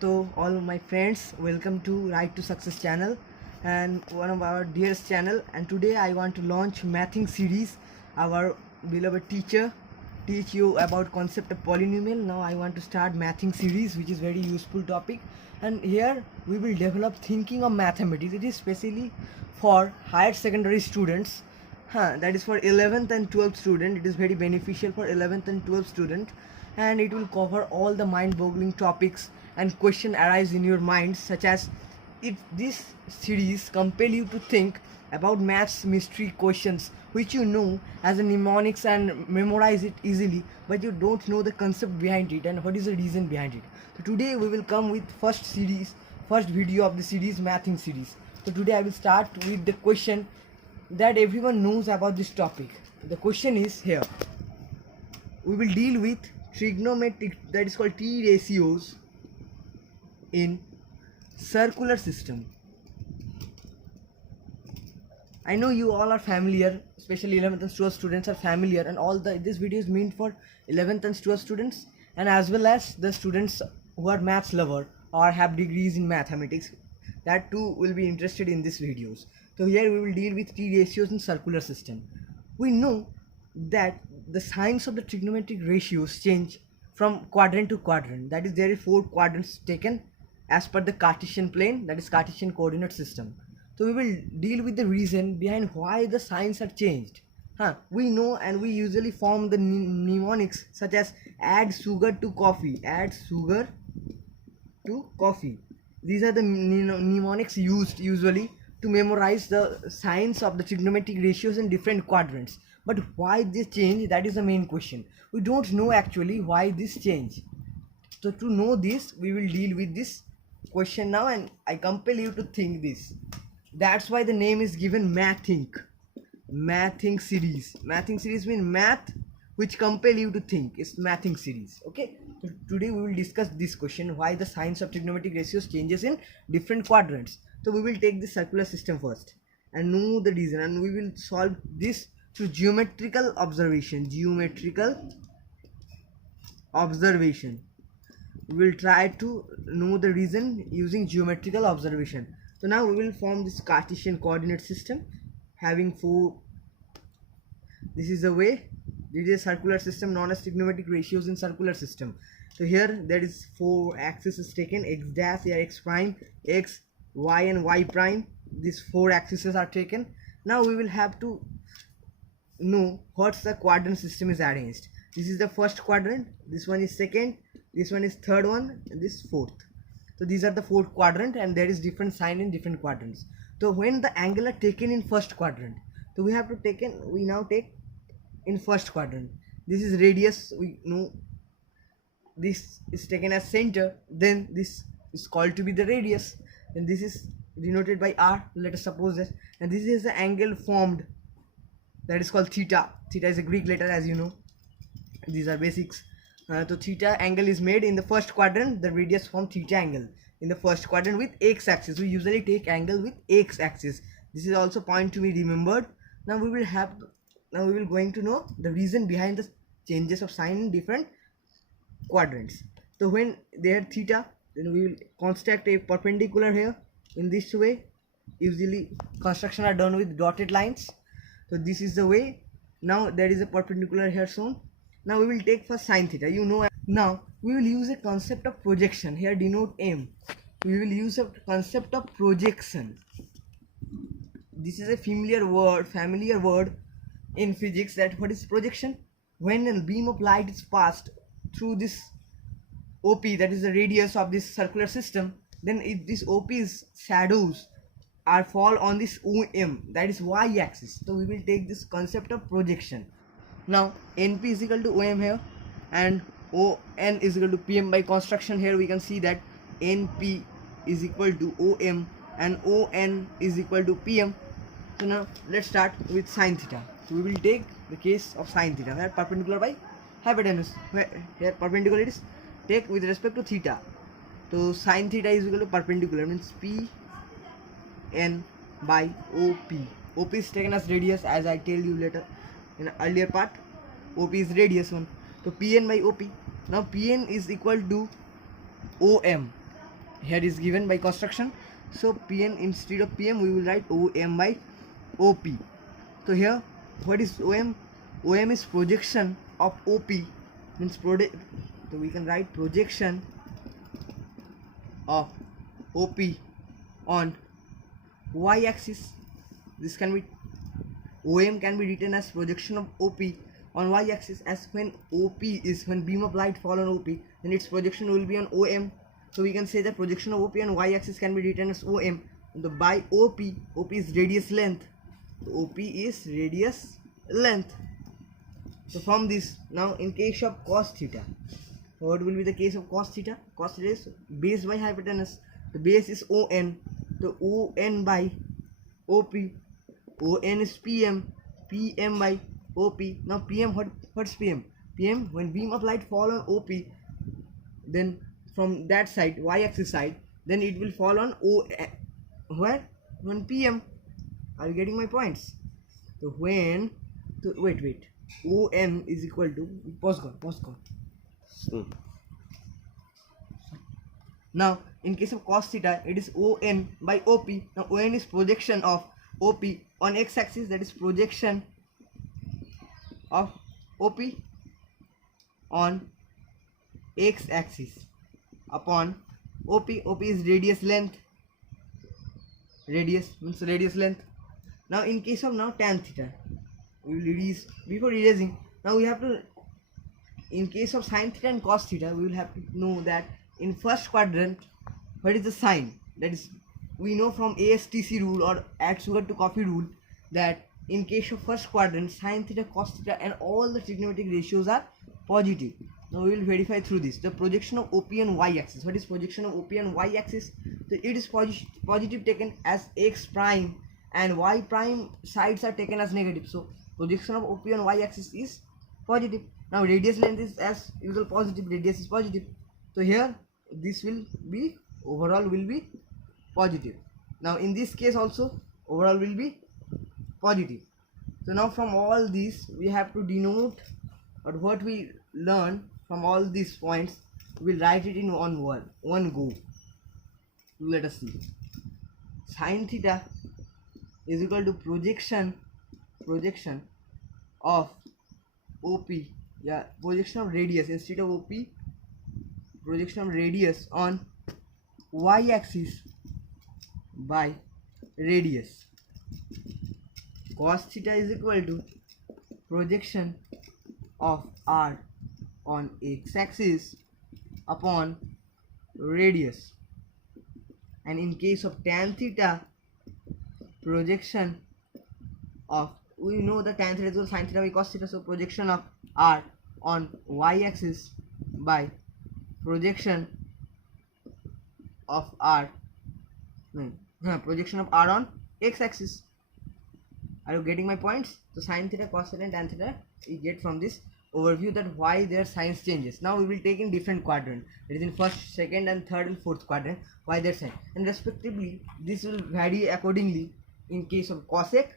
So all my friends, welcome to Right to Success channel and one of our dearest channel. And today I want to launch Mathing series. Our beloved teacher teach you about concept of polynomial. Now I want to start Mathing series, which is very useful topic. And here we will develop thinking of mathematics. It is specially for higher secondary students. That is for 11th and 12th student. It is very beneficial for 11th and 12th student, and it will cover all the mind-boggling topics and question arise in your mind, such as if this series compel you to think about maths mystery questions which you know as a mnemonics and memorize it easily, but you don't know the concept behind it and what is the reason behind it. So today we will come with first video of the series, Mathing series. So today I will start with the question that everyone knows about this topic. The question is here. We will deal with trigonometric, that is called T ratios, in circular system. I know you all are familiar, especially 11th and 12th students are familiar, and this video is meant for 11th and 12th students, and as well as the students who are maths lover or have degrees in mathematics, that too will be interested in these videos. So here we will deal with T ratios in circular system. We know that the signs of the trigonometric ratios change from quadrant to quadrant. That is, there are 4 quadrants taken as per the Cartesian plane, that is Cartesian coordinate system. So we will deal with the reason behind why the signs are changed. We know, and we usually form the mnemonics such as add sugar to coffee, add sugar to coffee. These are the mnemonics used usually to memorize the signs of the trigonometric ratios in different quadrants. But why this change, that is the main question. We don't know actually why this change. So to know this, we will deal with this question now, and I compel you to think this. That's why the name is given Mathing series. Mathing series means math which compel you to think. It's Mathing series. Okay, so today we will discuss this question, why the signs of trigonometric ratios changes in different quadrants. So we will take the circular system first and know the reason, and we will solve this through geometrical observation. We will try to know the reason using geometrical observation. So now we will form this Cartesian coordinate system having 4. This is the way. This is a circular system known as trigonometric ratios in circular system. So here there is 4 axes is taken, x dash, here x prime, x, y and y prime. These 4 axes are taken. Now we will have to know what's the quadrant system is arranged. This is the first quadrant, this one is second, this one is third one, and this fourth. So these are the 4 quadrant, and there is different sign in different quadrants. So when the angle are taken in first quadrant, so we now take in first quadrant. This is radius, we know this is taken as center, then this is called to be the radius, and this is denoted by r, let us suppose that, and this is the angle formed, that is called theta. Theta is a Greek letter, as you know. These are basics. So theta angle is made in the first quadrant. The radius form theta angle in the first quadrant with x axis. We usually take angle with x axis. This is also point to be remembered. Now we will going to know the reason behind the changes of sign in different quadrants. So when they are theta, then we will construct a perpendicular here in this way. Usually construction are done with dotted lines. So this is the way. Now there is a perpendicular here shown. Now we will take for sine theta. You know, now we will use a concept of projection. Here denote M. We will use a concept of projection. This is a familiar word in physics. That what is projection? When a beam of light is passed through this OP, that is the radius of this circular system, then if this OP's shadows are fall on this OM, that is y axis. So we will take this concept of projection. Now NP is equal to OM here, and ON is equal to PM. By construction here we can see that NP is equal to OM and ON is equal to PM. So now let's start with sine theta. So we will take the case of sine theta, where perpendicular by hypotenuse, where here perpendicular is take with respect to theta. So sine theta is equal to perpendicular, means PN by OP. OP is taken as radius, as I tell you later in earlier part. OP is radius one. So PN by OP. Now PN is equal to OM. here is given by construction. So Pn, instead of Pm we will write Om by Op. So here what is Om? Om is projection of Op, means so we can write projection of OP on y axis. This can be, OM can be written as projection of OP on y axis, as when OP is, when beam of light fall on OP, then its projection will be on OM. So we can say that projection of OP on y axis can be written as OM. By OP, OP is radius length. OP is radius length. So from this, now in case of cos theta, what will be the case of cos theta? Cos theta is base by hypotenuse. The base is ON. The ON by OP. ON is PM. PM by OP. Now PM, what's PM? PM, when beam of light fall on OP, then from that side, y-axis side, then it will fall on O. Where? When PM. Are you getting my points? So when, so wait. OM is equal to, pause. Now in case of cos theta, it is ON by OP. Now ON is projection of OP on x-axis, that is projection of OP on x-axis upon OP. OP is radius length. Radius means radius length. Now in case of now tan theta, we will erase. Before erasing, now we have to, in case of sin theta and cos theta, we will have to know that in first quadrant, what is the sign? That is, we know from ASTC rule or add sugar to coffee rule that in case of first quadrant, sin theta, cos theta and all the trigonometric ratios are positive. Now we will verify through this. The projection of OP on y-axis. What is projection of OP on y-axis? So it is positive taken as x prime, and y prime sides are taken as negative. So projection of OP on y-axis is positive. Now radius length is as usual positive. Radius is positive. So here this will be, overall will be positive. Now in this case also overall will be positive. So now from all these we have to denote, or what we learn from all these points, we will write it in one go. Let us see. Sin theta is equal to projection of OP, projection of radius, instead of OP, projection of radius on y-axis by radius. Cos theta is equal to projection of R on x-axis upon radius. And in case of tan theta, projection of, we know the tan theta is equal to sin theta by cos theta, so projection of R on y-axis by projection of R, projection of R on x-axis. Are you getting my points? So sin theta, cos theta and tan theta, we get from this overview that why their signs changes. Now we will take in different quadrant, that is in first, second and third and fourth quadrant, why their sign, and respectively this will vary accordingly in case of cosec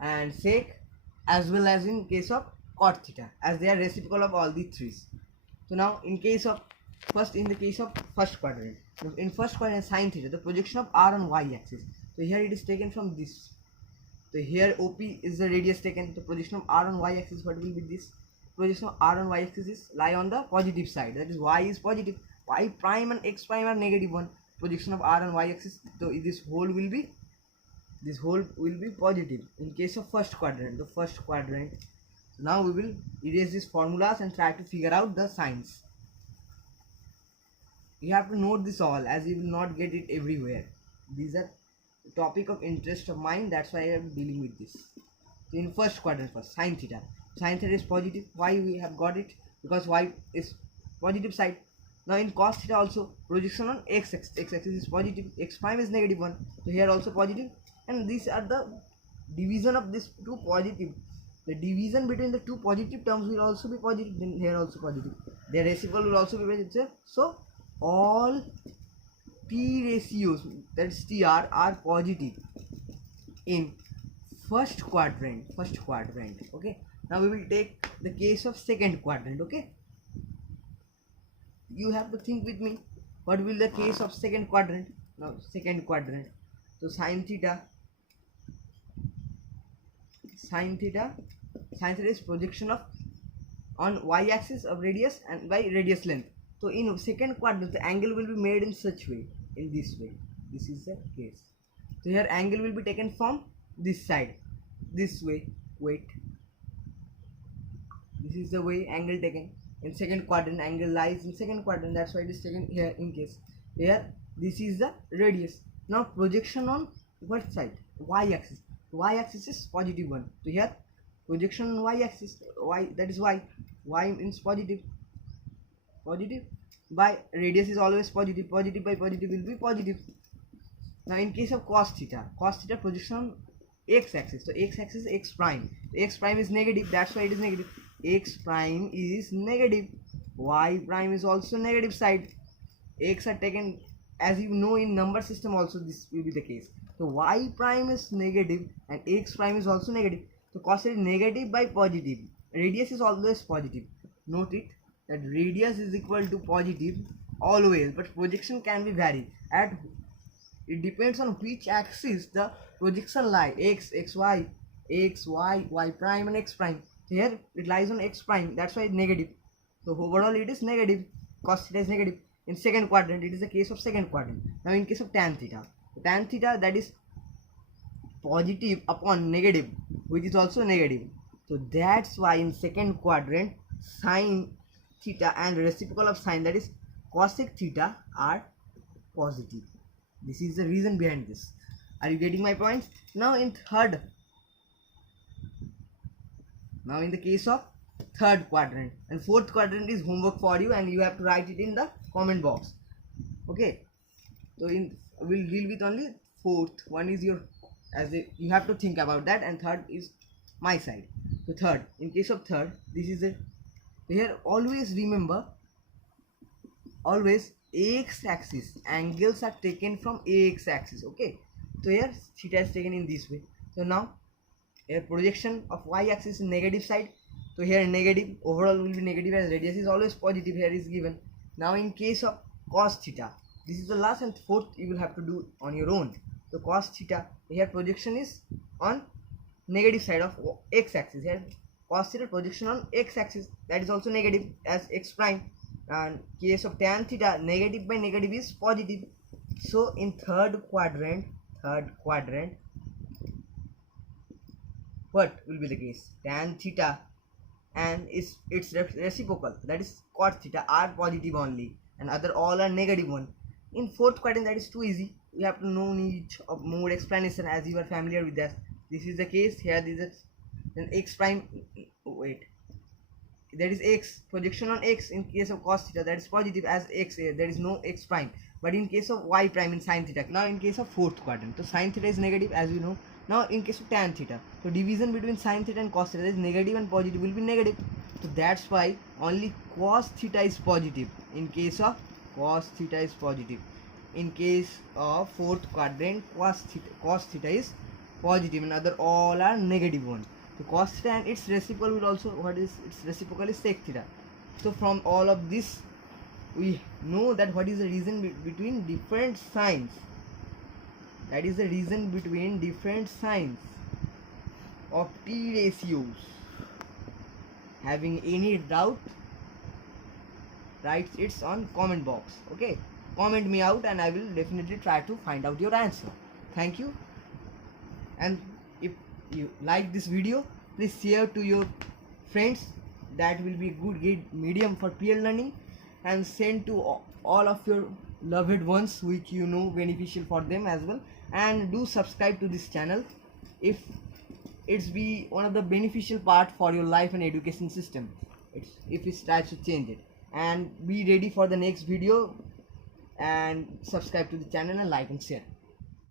and sec, as well as in case of cot theta, as they are reciprocal of all the threes. So now in case of in the case of first quadrant, in first quadrant sin theta, the projection of R on y-axis. So here it is taken from this. So here OP is the radius taken. The projection of R on y-axis, what will be this? Projection of R on y-axis is lie on the positive side. That is, y is positive. Y prime and x prime are negative 1. Projection of R on y-axis. So this whole will be positive in case of first quadrant. The first quadrant. So now we will erase these formulas and try to figure out the signs. You have to note this all, as you will not get it everywhere. These are topic of interest of mine, that's why I am dealing with this. So in first quadrant, first sin theta. Sin theta is positive. Why we have got it? Because y is positive side. Now in cos theta also, projection on x-axis. X-axis is positive. X prime is negative 1. So here also positive. And these are the division of this two positive. The division between the two positive terms will also be positive. Then here also positive. Their reciprocal will also be positive. So all P ratios, that is TR, are positive in first quadrant. Okay. Now we will take the case of second quadrant. Okay. You have to think with me. What will the case of second quadrant? Now second quadrant. So sine theta is projection of on y-axis of radius and by radius length. So in second quadrant the angle will be made in such way, in this way. This is the case. So here angle will be taken from this side, this way. Wait, this is the way angle taken in second quadrant. Angle lies in second quadrant, that's why it is taken here. In case here this is the radius. Now projection on what side? Y-axis. Y-axis is positive one. So here projection on y-axis, y, that is y means positive by radius is always positive by positive will be positive. Now in case of cos theta projection on x-axis. So x-axis is x prime. X prime is negative, that's why it is negative. X prime is negative. Y prime is also negative side. X are taken, as you know, in number system also this will be the case. So y prime is negative and x prime is also negative. So cos theta is negative by positive. Radius is always positive. Note it that radius is equal to positive always, but projection can be varied. It depends on which axis the projection lie. X, y, y prime and x prime. So here it lies on x prime, that's why it's negative. So overall it is negative. Cos theta is negative. In second quadrant, it is the case of second quadrant. Now in case of tan theta that is positive upon negative, which is also negative. So that's why in second quadrant sine theta and reciprocal of sine, that is cosec theta, are positive. This is the reason behind this. Are you getting my points? Now in the case of third quadrant, and fourth quadrant is homework for you and you have to write it in the comment box. Okay, so we'll deal with only fourth one. Is your, you have to think about that, and third is my side. So third, in case of third, this is it. Here always remember, always x-axis angles are taken from x-axis. Okay, so here theta is taken in this way. So now here projection of y-axis is negative side. So here negative, overall will be negative as radius is always positive, here is given. Now in case of cos theta, this is the last and fourth you will have to do on your own. So cos theta, here projection is on negative side of x-axis. Here cos theta projection on x-axis, that is also negative as x prime. And case of tan theta, negative by negative is positive. So in third quadrant, what will be the case? Tan theta and its reciprocal, that is cot theta, are positive only, and other all are negative one. In fourth quadrant, that is too easy. You have to no need of more explanation, as you are familiar with that. This is the case. Here this is an x prime. Wait, that is x, projection on x. In case of cos theta, that is positive as x, there is no x prime. But in case of y prime in sin theta. Now in case of fourth quadrant, so sin theta is negative, as you know. Now in case of tan theta, so division between sin theta and cos theta, is negative and positive will be negative. So that's why only cos theta is positive. In case of cos theta is positive. In case of fourth quadrant, cos theta is positive and other all are negative one. So cos theta and its reciprocal will also, what is its reciprocal is sec theta. So from all of this we know that what is the reason between different signs. That is the reason between different signs of T ratios. Having any doubt, write it on comment box. Okay, comment me out and I will definitely try to find out your answer. Thank you. And if you like this video, please share to your friends. That will be a good medium for peer learning, and send to all of your loved ones which you know beneficial for them as well. And do subscribe to this channel if it's be one of the beneficial part for your life and education system, if it tries to change it. And be ready for the next video, and subscribe to the channel and like and share.